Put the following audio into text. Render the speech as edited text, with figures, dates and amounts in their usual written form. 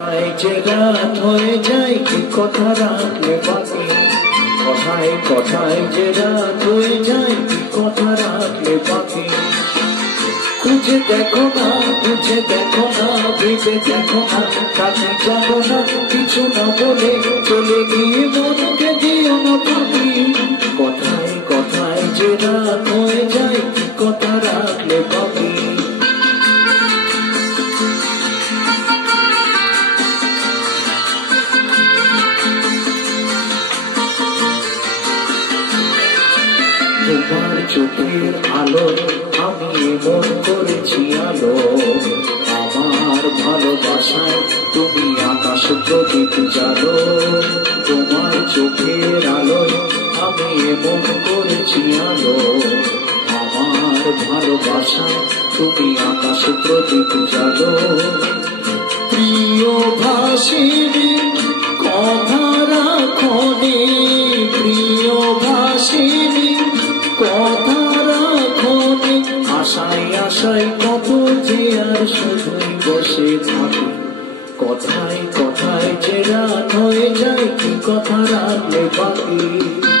যে রাত হয়ে যায় কি কথা রাখলে বাকি, কথায় কথায় যে রাত হয়ে যায় কি কথা রাখলে বাকি। খুঁজে দেখো না, বুঝে দেখো না, ভেবে দেখো না, কাছে যাবো না, কিছু না বলে চলে গিয়ে মনকে দিও না ভাবি। কথায় কথায় যে রাত হয়ে যায় কি কথা রাখলে বাকি। তোমার চোখের আলো আমি এমন করেছি আলো, আমার ভালোবাসায় তুমি আকাশ প্রদীপ জালো। তোমার চোখের আলো আমি এমন করেছি আলো, আমার ভালোবাসায় তুমি আকাশ প্রদীপ জালো। প্রিয় ভাসিনী কথা রাখনি, প্রিয় ভাসিনী কথা রাখনি, আশায় আশায় কত যে আর শুধুই বসে থাকি। কথায় কথায় যে রাত হয়ে যায় কি কথা রাখলে বাকি।